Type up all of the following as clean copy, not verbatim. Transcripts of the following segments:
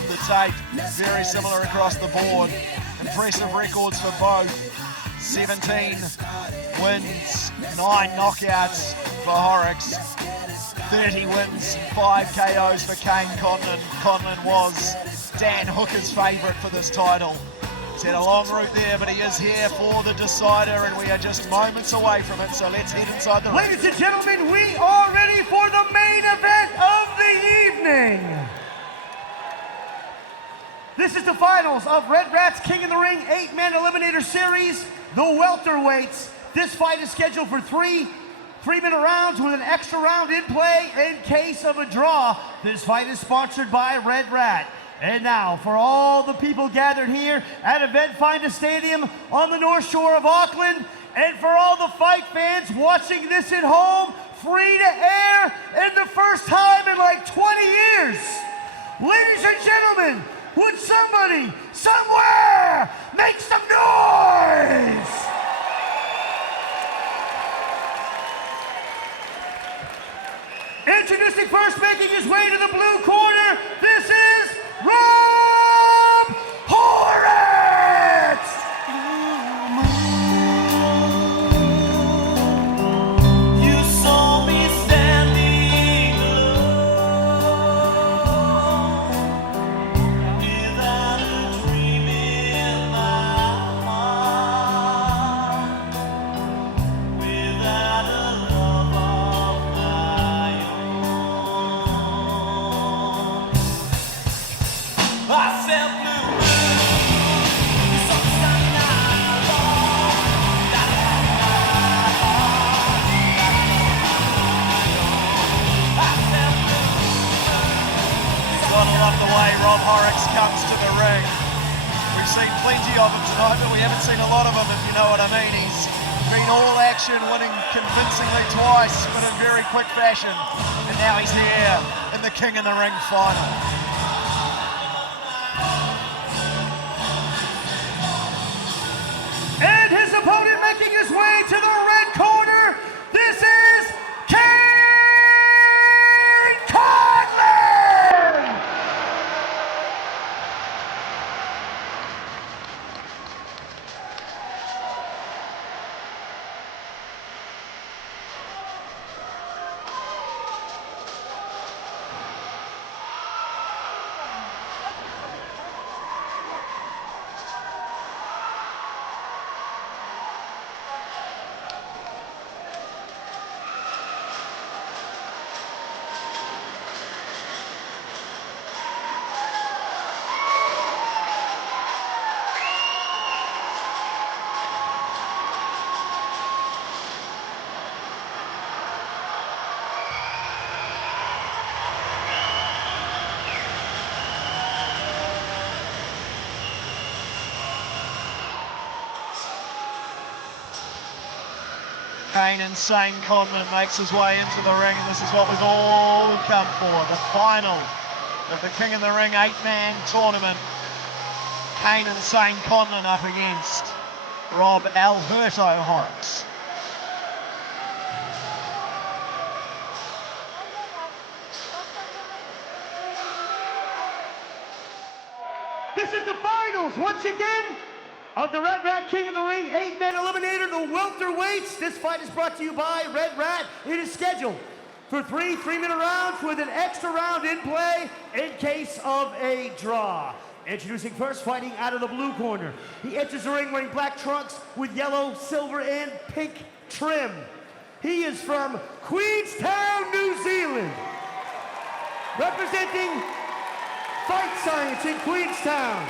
of the tape. Very similar across the board. Impressive records for both. 17 wins, 9 knockouts for Horrocks. 30 wins, 5 KOs for Kayne Conlan. Conlan was Dan Hooker's favourite for this title. He's had a long route there, but he is here for the decider, and we are just moments away from it, so let's head inside the ring. Ladies and gentlemen, we are ready for the main event of the evening. This is the finals of Red Rat's King in the Ring 8-man Eliminator Series, the welterweights. This fight is scheduled for three-minute rounds with an extra round in play in case of a draw. This fight is sponsored by Red Rat. And now, for all the people gathered here at Eventfinda Stadium on the North Shore of Auckland, and for all the fight fans watching this at home, free to air, and the first time in like 20 years. Ladies and gentlemen, would somebody, somewhere, make some noise? Introducing first, making his way to the blue corner, this is Rob Horrocks! You saw me standing alone, without a dream in my heart, without a love of my own. I said blue, you saw me standing alone, Got along the way, Rob Horrocks comes to the ring. We've seen plenty of him tonight, but we haven't seen a lot of him, if you know what I mean. He's been all action, winning convincingly twice, but in very quick fashion. And now he's here in the King in the Ring final. and his opponent making his way to the red corner, this is Kayne Conlan! Kayne Insane Conlan makes his way into the ring, and this is what we've all come for, the final of the King in the Ring 8-man tournament. Kayne Insane Conlan up against Rob Alberto Horrocks. This is the finals, once again, of the Red Rat King of the Ring 8-man Eliminator, the welterweights. This fight is brought to you by Red Rat. It is scheduled for three-minute rounds with an extra round in play in case of a draw. Introducing first, fighting out of the blue corner. He enters the ring wearing black trunks with yellow, silver, and pink trim. He is from Queenstown, New Zealand, representing Fight Science in Queenstown.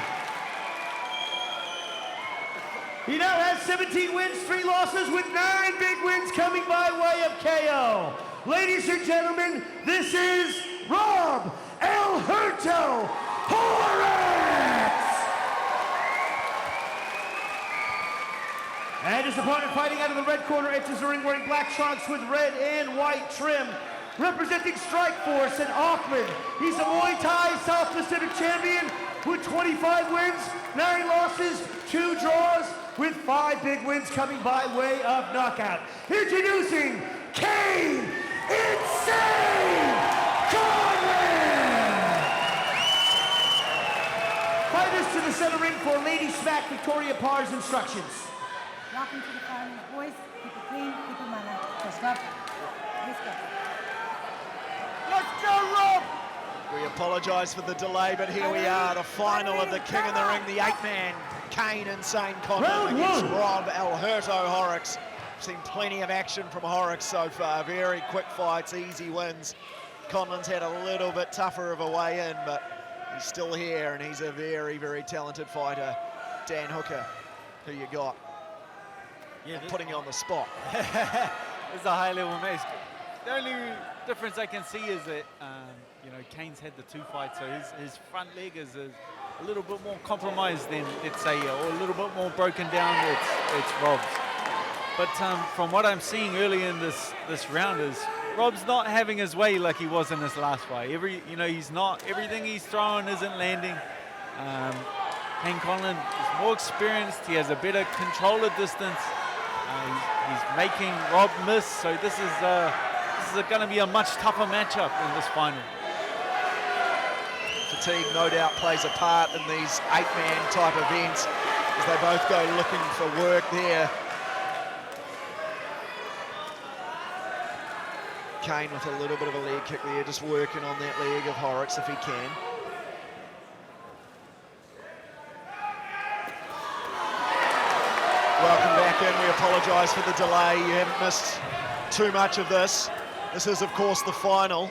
He now has 17 wins, 3 losses, with 9 big wins coming by way of KO. Ladies and gentlemen, this is Rob Alberto Horrocks! And his opponent fighting out of the red corner enters the ring wearing black trunks with red and white trim. Representing Strikeforce in Auckland, he's a Muay Thai South Pacific champion with 25 wins, 9 losses, 2 draws, with 5 big wins coming by way of knockout. Introducing Kayne Insane Conlan! to the center ring for Lady Smack Victoria Parr's instructions. Welcome to the final, boys. Keep it clean, keep it mana. Let's go. Let's go. Let's go, Rob! We apologise for the delay, but here we are, the final of the King in the Ring, the 8-man Kayne Conlan against Rob Alberto Horrocks. We've seen plenty of action from Horrocks so far, very quick fights, easy wins. Conlan's had a little bit tougher of a way in, but he's still here, and he's a very, very talented fighter. Dan Hooker, who you got? Yeah, putting you on the spot. It's a high-level match. The only difference I can see is that, you know, Kayne's had the 2 fights, so his front leg is a little bit more compromised than, let's say, or a little bit more broken down. It's Rob's. But from what I'm seeing early in this round is Rob's not having his way like he was in his last fight. He's not, everything he's throwing isn't landing. Kayne Conlan is more experienced. He has a better control of distance. He's making Rob miss. So this is going to be a much tougher matchup in this final. Fatigue no doubt plays a part in these 8-man type events as they both go looking for work there. Kayne with a little bit of a leg kick there, just working on that leg of Horrocks if he can. Welcome back in. We apologise for the delay. You haven't missed too much of this. This is, of course, the final.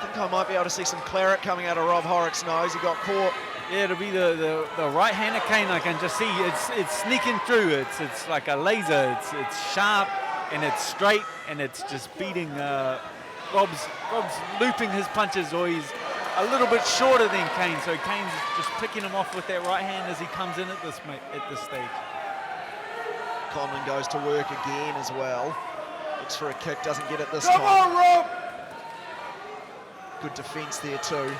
I think I might be able to see some claret coming out of Rob Horrocks' nose. He got caught. Yeah, it'll be the right hand of Kayne. I can just see it's sneaking through. It's like a laser. It's sharp and it's straight and it's just beating. Rob's looping his punches, or he's a little bit shorter than Kayne. So Kayne's just picking him off with that right hand as he comes in at this stage. Conlan goes to work again as well. Looks for a kick, doesn't get it this Come time. on, Rob! Good defence there too.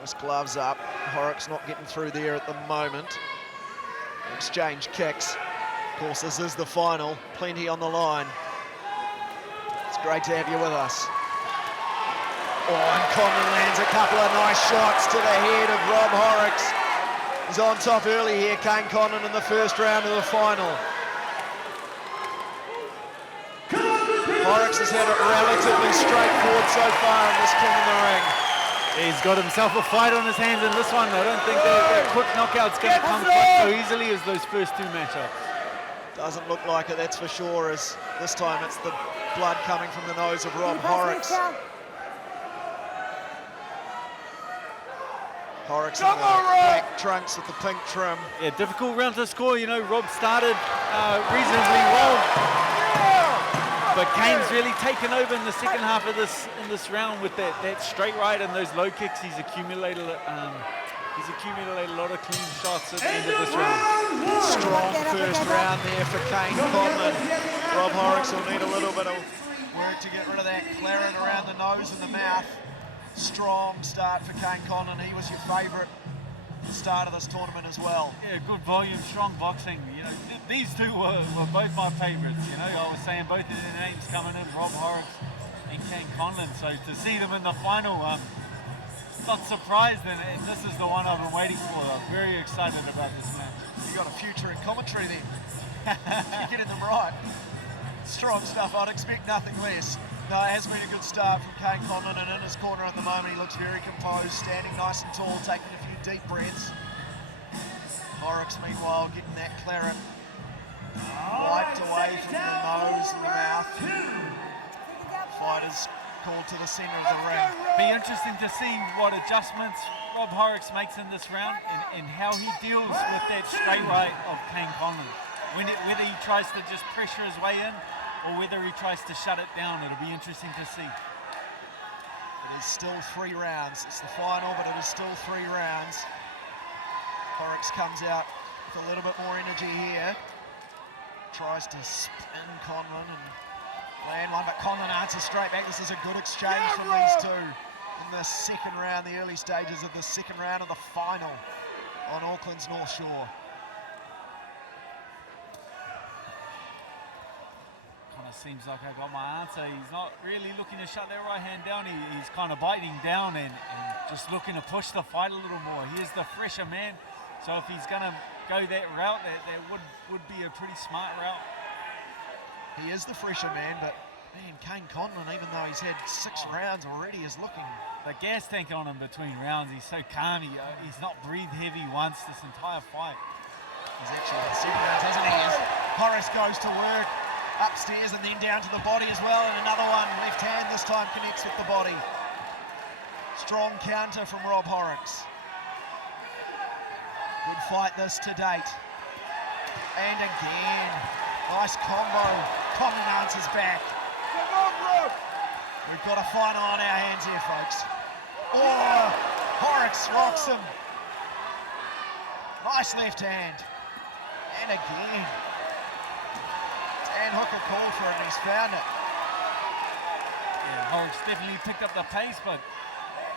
Nice gloves up. Horrocks not getting through there at the moment. Exchange kicks. Of course, this is the final. Plenty on the line. It's great to have you with us. Oh, and Conlan lands a couple of nice shots to the head of Rob Horrocks. He's on top early here, Kayne Conlan, in the first round of the final. Horrocks has had it relatively straightforward so far in this King in the Ring. He's got himself a fight on his hands in this one. I don't think that quick knockout's going to come quite so easily as those first 2 matchups. Doesn't look like it, that's for sure, as this time it's the blood coming from the nose of Rob Horrocks. Horrocks in the black trunks with the pink trim. Yeah, difficult round to score. You know, Rob started reasonably well, but Kayne's really taken over in the second half of this round with that straight right and those low kicks. He's accumulated a lot of clean shots at the end of this round. Strong first round there for Kayne Conlan. Rob Horrocks will need a little bit of work to get rid of that claret around the nose and the mouth. Strong start for Kayne Conlan. He was your favourite at the start of this tournament as well. Yeah, good volume, strong boxing. You know, these 2 were both my favourites. You know, I was saying both of their names coming in, Rob Horrocks and Kayne Conlan. So to see them in the final, not surprised, and this is the one I've been waiting for. I'm very excited about this match. You got a future in commentary then. You're getting them right. Strong stuff. I'd expect nothing less. No, it has been a good start from Kayne Conlan, and in his corner at the moment he looks very composed, standing nice and tall, taking a few deep breaths. Horrocks meanwhile getting that claret wiped away from the nose and the mouth. Fighters called to the centre of the ring. Be interesting to see what adjustments Rob Horrocks makes in this round and how he deals with that straight right of Kayne Conlan. Whether he tries to just pressure his way in or whether he tries to shut it down, it'll be interesting to see. It is still 3 rounds. It's the final, but it is still 3 rounds. Horrocks comes out with a little bit more energy here. Tries to spin Conlan and land one, but Conlan answers straight back. This is a good exchange from these 2 in the second round, the early stages of the second round of the final on Auckland's North Shore. Kind of seems like I got my answer. He's not really looking to shut that right hand down. He's kind of biting down and just looking to push the fight a little more. He is the fresher man, so if he's going to go that route, that would be a pretty smart route. He is the fresher man, but man, Kayne Conlan, even though he's had 6 rounds already, is looking... The gas tank on him between rounds, he's so calm. He's not breathed heavy once this entire fight. He's actually had 7 rounds, hasn't he? As Horrocks goes to work, upstairs and then down to the body as well, and another one, left hand this time, connects with the body. Strong counter from Rob Horrocks. Good fight this to date. And again, nice combo. Conlan answers back. We've got a final on our hands here, folks. Oh, Horrocks rocks him. Nice left hand. And again. Dan Hooker called for it and he's found it. Yeah, Horrocks definitely picked up the pace, but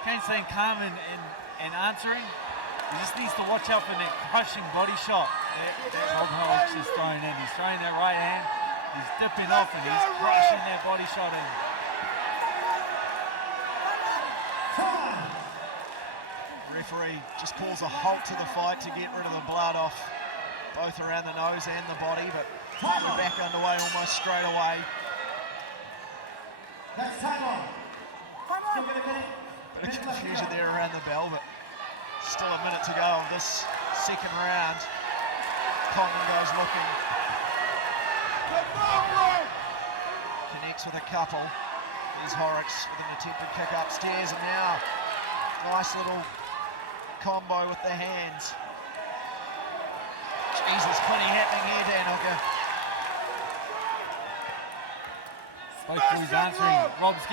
Kayne staying calm and answering. He just needs to watch out for that crushing body shot that Rob Horrocks is throwing in. He's throwing that right hand, he's dipping off and he's crushing that body shot in. Referee just calls a halt to the fight to get rid of the blood off both around the nose and the body, but we're back underway almost straight away. That's time on. Bit of confusion there around the bell, but still a minute to go of this second round. Conlan goes looking. Connects with a couple. Here's Horrocks with an attempted kick upstairs, and now nice little combo with the hands. Jesus, plenty happening here, Dan Hooker. Both boys answering. Rob's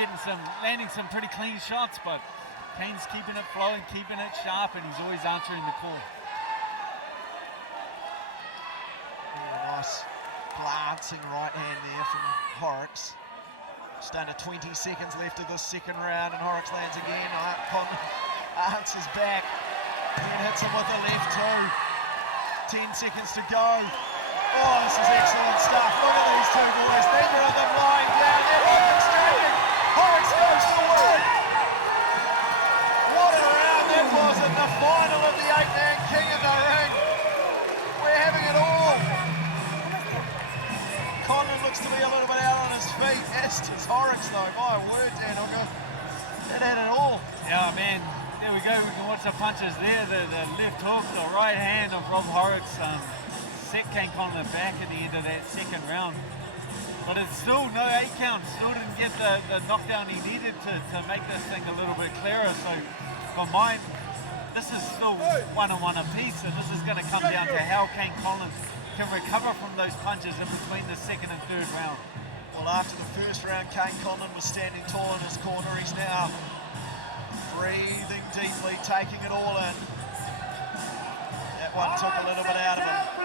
landing some pretty clean shots, but Kayne's keeping it flowing, keeping it sharp, and he's always answering the call. Nice glancing right hand there from Horrocks. Just under 20 seconds left of this second round, and Horrocks lands again. Conlan answers back. Then hits him with the left too. 10 seconds to go. Oh, this is excellent stuff. Look at these two boys. Neither of them lying down. They're both exchanging. Horrocks goes to work. What a round that was in the final of the 8-man King in the ring. We're having it all. Conlan looks to be a little bit out on his feet, as does Horrocks though. My word, Dan Hooker. It had it all. Yeah, man. There we go. We can watch the punches there. The left hook, the right hand of Rob Horrocks set Kayne Conlan back at the end of that second round. But it's still no 8 count. Still didn't get the knockdown he needed to make this thing a little bit clearer. So for mine, this is still 1-1 apiece, and this is going to come down to how Kayne Conlan can recover from those punches in between the second and third round. Well, after the first round, Kayne Conlan was standing tall in his corner. He's now breathing deeply, taking it all in. That one took a little bit out of him.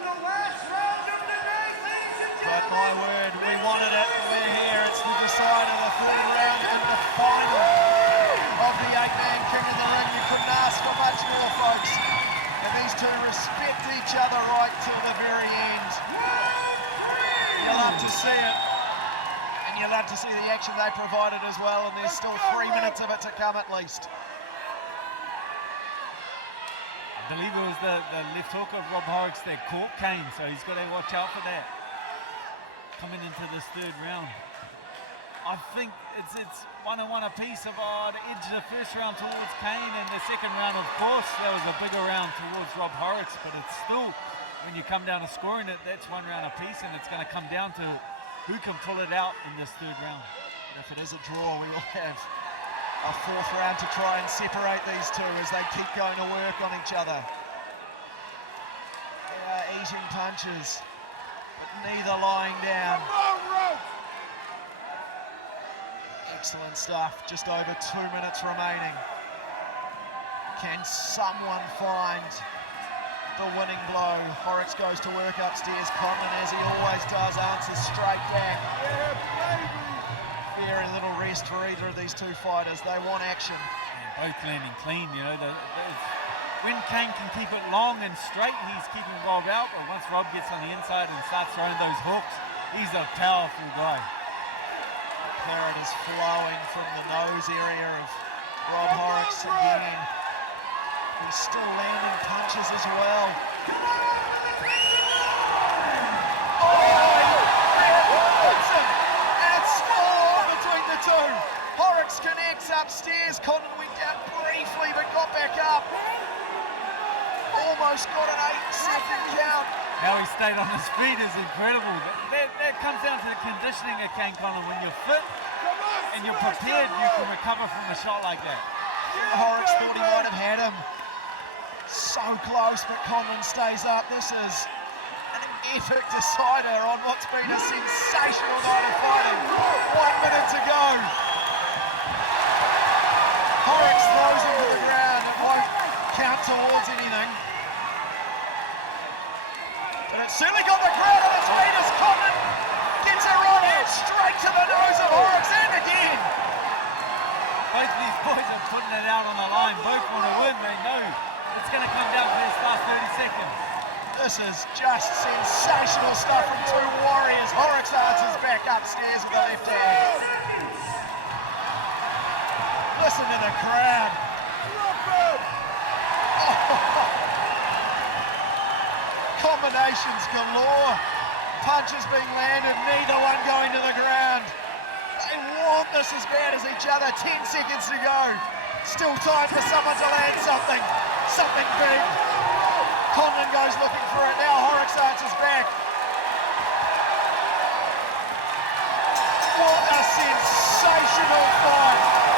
But my word, we wanted it, we're here. It's the decider, the third round and the final of the 8-man King of the Ring. You couldn't ask for much more, folks. And these two respect each other right till the very end. You'll love to see it. And you'll love to see the action they provided as well. And there's still 3 minutes of it to come at least. I believe it was the left hook of Rob Horrocks that caught Kayne, so he's got to watch out for that coming into this third round. I think it's 1-1 apiece. Of the edge of the first round towards Kayne, and the second round, of course, that was a bigger round towards Rob Horrocks, but it's still, when you come down to scoring it, that's 1 round apiece, and it's going to come down to who can pull it out in this third round. And if it is a draw, we will have a 4th round to try and separate these two as they keep going to work on each other. They are eating punches, but neither lying down. Excellent stuff. Just over 2 minutes remaining. Can someone find the winning blow? Horrocks goes to work upstairs. Conlan, as he always does, answers straight back. Very little rest for either of these two fighters. They want action. And both landing clean, you know. When Kayne can keep it long and straight, he's keeping Rob out. But once Rob gets on the inside and starts throwing those hooks, he's a powerful guy. Claret is flowing from the nose area of Rob Horrocks again. He's still landing punches as well. And it's still on between the two. Horrocks connects upstairs. Conlan went down briefly but got back up. Almost got an 8-second count. How he stayed on his feet is incredible. That comes down to the conditioning of Kayne Conlan. When you're fit and you're prepared, you can recover from a shot like that. Horrocks thought he might have had him. So close, but Conlan stays up. This is an epic decider on what's been a sensational night of fighting. 1 minute to go. Horrocks throws him to the ground. It won't count towards anything. But it's certainly got the crowd on its feet as Conlan gets a right hand straight to the nose of Horrocks, and again. Both these boys are putting it out on the line. Both want to win. They know it's going to come down to these last 30 seconds. This is just sensational stuff from two warriors. Horrocks answers back upstairs with the left hand. Listen to the crowd. Combinations galore. Punches being landed, neither one going to the ground. They want this as bad as each other. 10 seconds to go. Still time for someone to land something big. Conlan goes looking for it now. Horrocks answers back. What a sensational fight.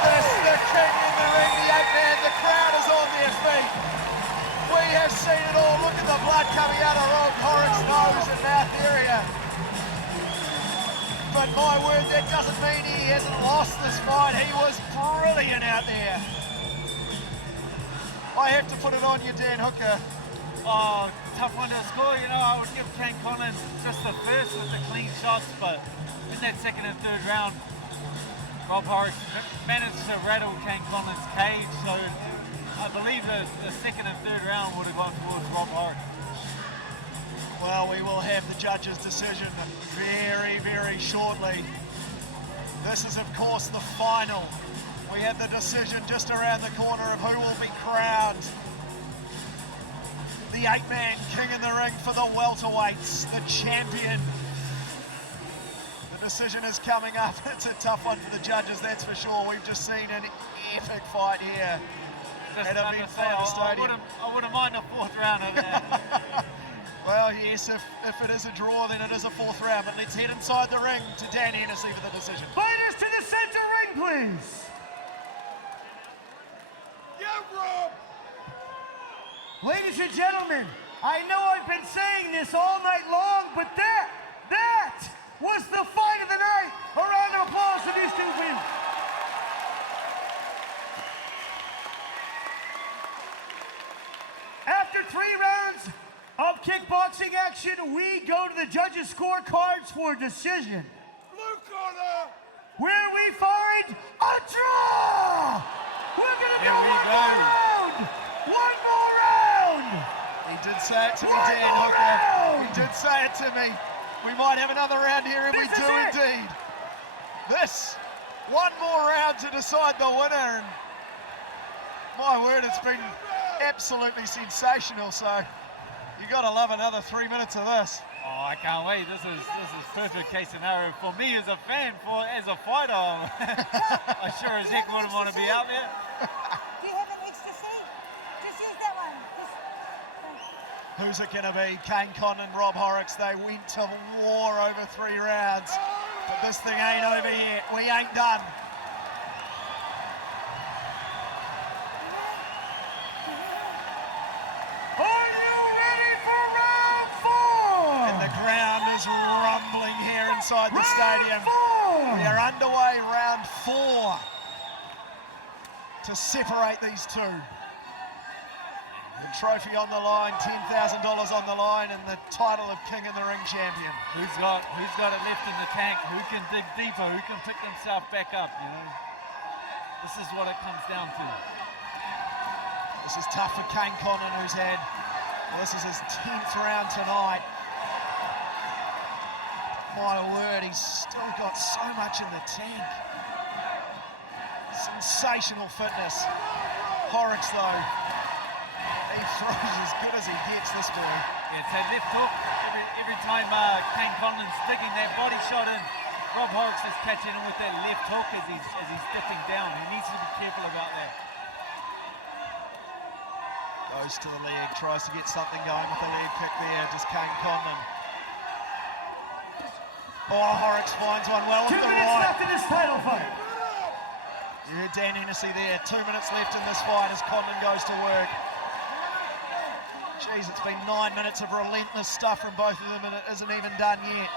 This, the king in the ring, the 8-man, the crowd is on their feet. We have seen it all. Look at the blood coming out of Rob Horrocks' nose and mouth area. But my word, that doesn't mean he hasn't lost this fight. He was brilliant out there. I have to put it on you, Dan Hooker. Oh, tough one to score. You know, I would give Kayne Conlan just the first with the clean shots, but in that second and third round, Rob Horrocks managed to rattle Kayne Conlan's cage, so I believe that the second and third round would have gone towards Rob Horrocks. Well, we will have the judge's decision very, very shortly. This is, of course, the final. We have the decision just around the corner of who will be crowned the 8-man king in the ring for the welterweights, the champion. The decision is coming up. It's a tough one for the judges, that's for sure. We've just seen an epic fight here at Eventfinda Stadium. I wouldn't mind a fourth round of that. Well, yes, if it is a draw, then it is a fourth round. But let's head inside the ring to Dan Hennessy for the decision. Fighters to the center ring, please. Yeah, Rob. Ladies and gentlemen, I know I've been saying this all night long, but that was the fight of the night. A round of applause for these two men. After 3 rounds of kickboxing action, we go to the judges' scorecards for decision, Blue corner. where we find a draw. We're gonna go one more round. One more round. He did say it to me, One Dan more Hooker. round. He did say it to me. We might have another round here, and we This is do it. indeed. This, one more round to decide the winner. And my word, it's been absolutely sensational. So you got to love another 3 minutes of this. Oh, I can't wait. This is perfect case scenario for me as a fan. As a fighter, I sure as heck wouldn't want to be out there. Do you have an extra seat? Just use that one. Who's it going to be? Kayne Conlan, Rob Horrocks. They went to war over 3 rounds. But this thing ain't over yet. We ain't done. Are you ready for round 4? And the ground is rumbling here inside the stadium. Round 4. We are underway, round 4, to separate these two. The trophy on the line, $10,000 on the line, and the title of King in the Ring champion. Who's got it left in the tank? Who can dig deeper? Who can pick themselves back up? You know, this is what it comes down to. This is tough for Kayne Conlan, who's had, well, this is his 10th round tonight. My word, he's still got so much in the tank. Sensational fitness. Horrocks, though, he throws as good as he gets, this boy. Yeah, it's that left hook. Every time Kayne Conlan's digging that body shot in, Rob Horrocks is catching him with that left hook as he's stepping down. He needs to be careful about that. Goes to the leg, tries to get something going with the leg kick there, just Kayne Conlan. Oh, Horrocks finds one well with 2 the minutes right. left in this title fight. You heard Dan Hennessy there, 2 minutes left in this fight as Conlan goes to work. Jeez, it's been 9 minutes of relentless stuff from both of them and it isn't even done yet.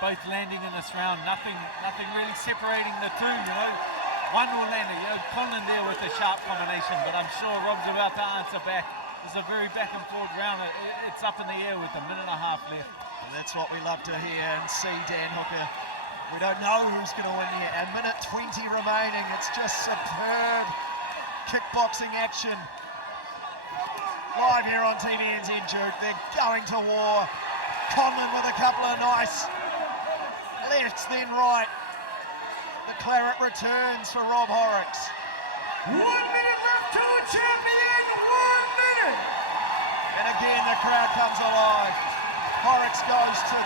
Both landing in this round, nothing really separating the two, you know. One will land it, you know, Conlan there with the sharp combination, but I'm sure Rob's about to answer back. It's a very back and forward round. It's up in the air with a minute and a half left. And that's what we love to hear and see, Dan Hooker. We don't know who's going to win yet. A minute 20 remaining. It's just superb kickboxing action. Live here on TVNZ Duke. They're going to war. Conlan with a couple of nice lefts, then right. The claret returns for Rob Horrocks. 1 minute left to a champion. 1 minute. And again, the crowd comes alive. Horrocks goes to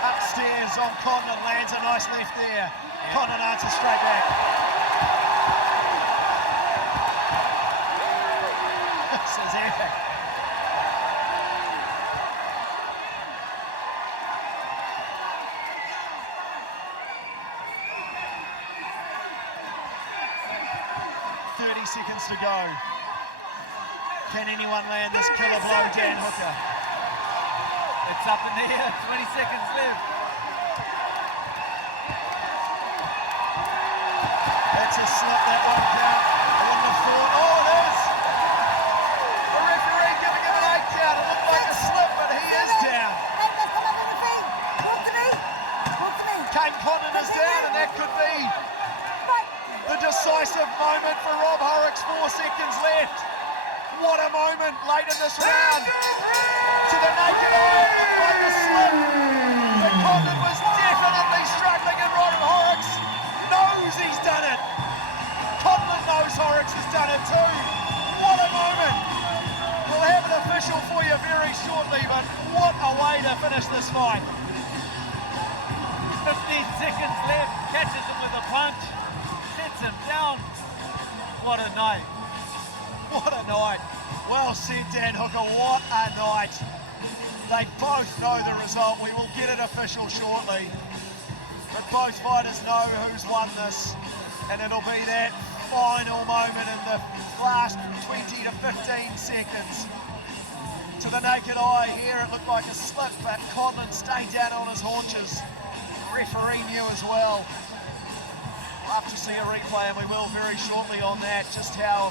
upstairs on Conlan, lands a nice left there. Conlan answers straight back. This is epic. Seconds to go. Can anyone land this killer blow, Dan Hooker? It's up in the air, 20 seconds left. That's a slip, that won't count. I wouldn't have thought. Oh, it is! The referee giving him an 8 count. It looked like a slip, but he is down. Kayne Conlan is down, and that could be the decisive moment for Rob Horrocks. 4 seconds left. What a moment late in this round. To the naked eye, it looked like a slip. But Conlan was definitely struggling, and Rob Horrocks knows he's done it. Conlan knows Horrocks has done it too. What a moment. We'll have an official for you very shortly, but what a way to finish this fight. 15 seconds left, catches him with a punch. Him down. What a night. What a night. Well said, Dan Hooker. What a night. They both know the result. We will get it official shortly. But both fighters know who's won this. And it'll be that final moment in the last 20 to 15 seconds. To the naked eye here, it looked like a slip, but Conlan stayed down on his haunches. The referee knew as well. Love to see a replay, and we will very shortly on that, just how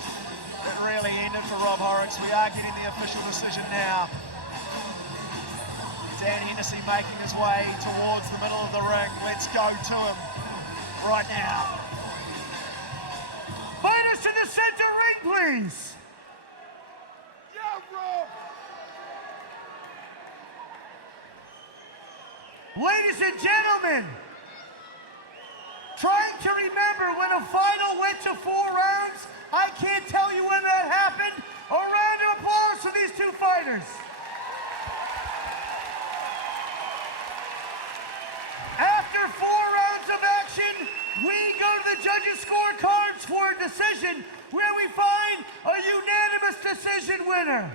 it really ended for Rob Horrocks. We are getting the official decision now. Dan Hennessy making his way towards the middle of the ring. Let's go to him right now. Fighters to the center ring, please. Yeah, Rob. Ladies and gentlemen, trying to remember when a final went to 4 rounds. I can't tell you when that happened. A round of applause for these two fighters. After 4 rounds of action, we go to the judges' scorecards for a decision where we find a unanimous decision winner.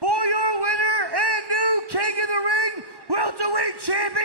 For your winner and new King of the Ring welterweight champion,